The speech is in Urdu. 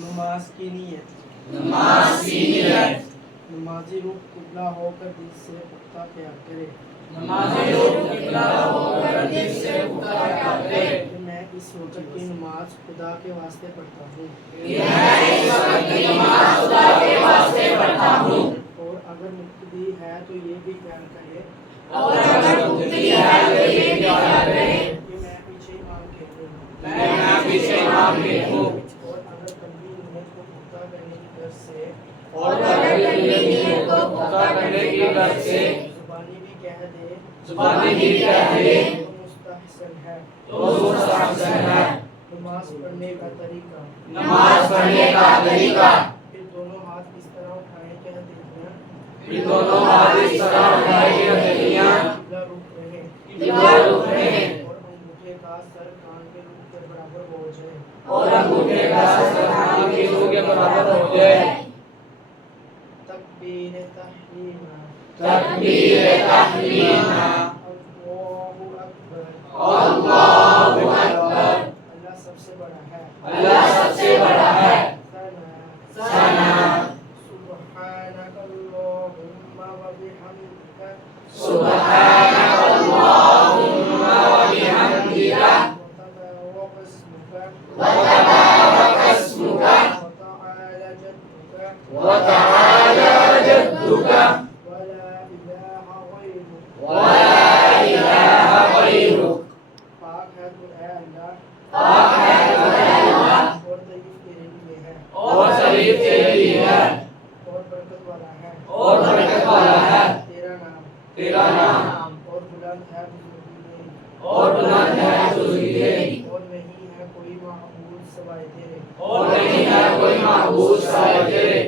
نماز کی نیت نمازی رخ قبلہ ہو کر دل سے پختہ کیا کرے کہ میں اس وقت کی نماز خدا کے واسطے پڑھتا ہوں اور اگر مقتدی ہے تو یہ بھی بیان کرے کہ میں پیچھے امام کے ہوں اور اگر قلبی نیت کو پختہ کرنے کی غرض سے زبانی بھی کہہ دے تو مستحسن ہے نماز پڑھنے کا طریقہ پھر دونوں ہاتھ اس طرح اٹھائیں کہ ہتھیلیاں قبلہ رخ رہیں اور انگوٹھے کا سر کان کے روح کے برابر ہو جائے تکبیر تحریمہ اللہ اکبر اللہ سب سے بڑا ہے ثنا سبحانک اللہم و بحمدک وتبارک اسمک وتعالى جدك ولا إله غيرك پاک ہے تو اے اللہ اور شریف تیرے لیے ہے اور برکت والا ہے تیرا نام اور بلند ہے بزرگی اور نہیں ہے کوئی معبود سوائے تیرے